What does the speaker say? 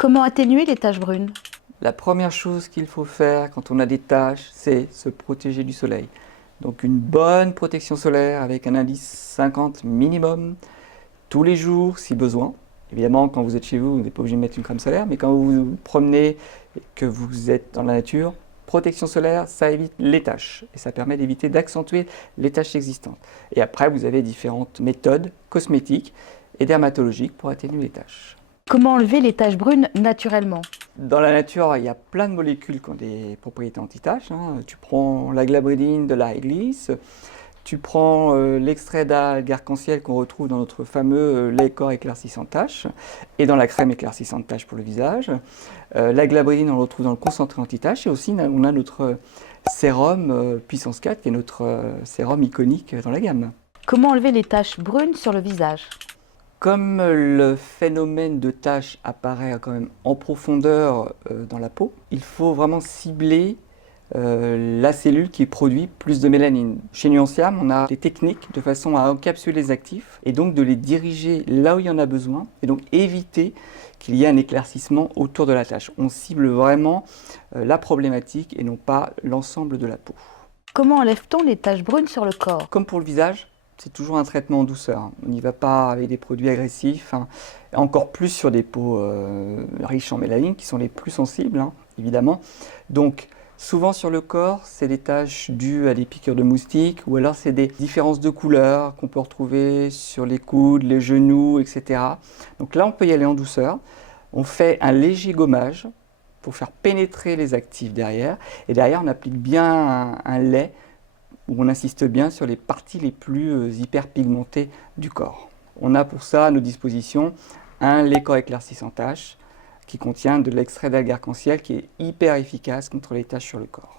Comment atténuer les taches brunes? La première chose qu'il faut faire quand on a des taches, c'est se protéger du soleil. Donc une bonne protection solaire avec un indice 50 minimum, tous les jours si besoin. Évidemment, quand vous êtes chez vous, vous n'êtes pas obligé de mettre une crème solaire, mais quand vous vous promenez et que vous êtes dans la nature, protection solaire, ça évite les taches et ça permet d'éviter d'accentuer les taches existantes. Et après, vous avez différentes méthodes cosmétiques et dermatologiques pour atténuer les taches. Comment enlever les taches brunes naturellement? Dans la nature, il y a plein de molécules qui ont des propriétés anti-taches, hein. Tu prends la glabridine de la réglisse, tu prends l'extrait d'algue arc-en-ciel qu'on retrouve dans notre fameux lait corps éclaircissant taches et dans la crème éclaircissante taches pour le visage. La glabridine, on le retrouve dans le concentré anti-taches et aussi on a notre sérum puissance 4 qui est notre sérum iconique dans la gamme. Comment enlever les taches brunes sur le visage? Comme le phénomène de tache apparaît quand même en profondeur dans la peau, il faut vraiment cibler la cellule qui produit plus de mélanine. Chez Nuanciam, on a des techniques de façon à encapsuler les actifs et donc de les diriger là où il y en a besoin et donc éviter qu'il y ait un éclaircissement autour de la tache. On cible vraiment la problématique et non pas l'ensemble de la peau. Comment enlève-t-on les taches brunes sur le corps? Comme pour le visage, c'est toujours un traitement en douceur. On n'y va pas avec des produits agressifs, hein. Encore plus sur des peaux riches en mélanine, qui sont les plus sensibles, hein, évidemment. Donc, souvent sur le corps, c'est des taches dues à des piqûres de moustiques, ou alors c'est des différences de couleur qu'on peut retrouver sur les coudes, les genoux, etc. Donc là, on peut y aller en douceur. On fait un léger gommage pour faire pénétrer les actifs derrière. Et derrière, on applique bien un lait où on insiste bien sur les parties les plus hyperpigmentées du corps. On a pour ça à nos dispositions un lait corps éclaircissant taches qui contient de l'extrait d'algue arc-en-ciel qui est hyper efficace contre les taches sur le corps.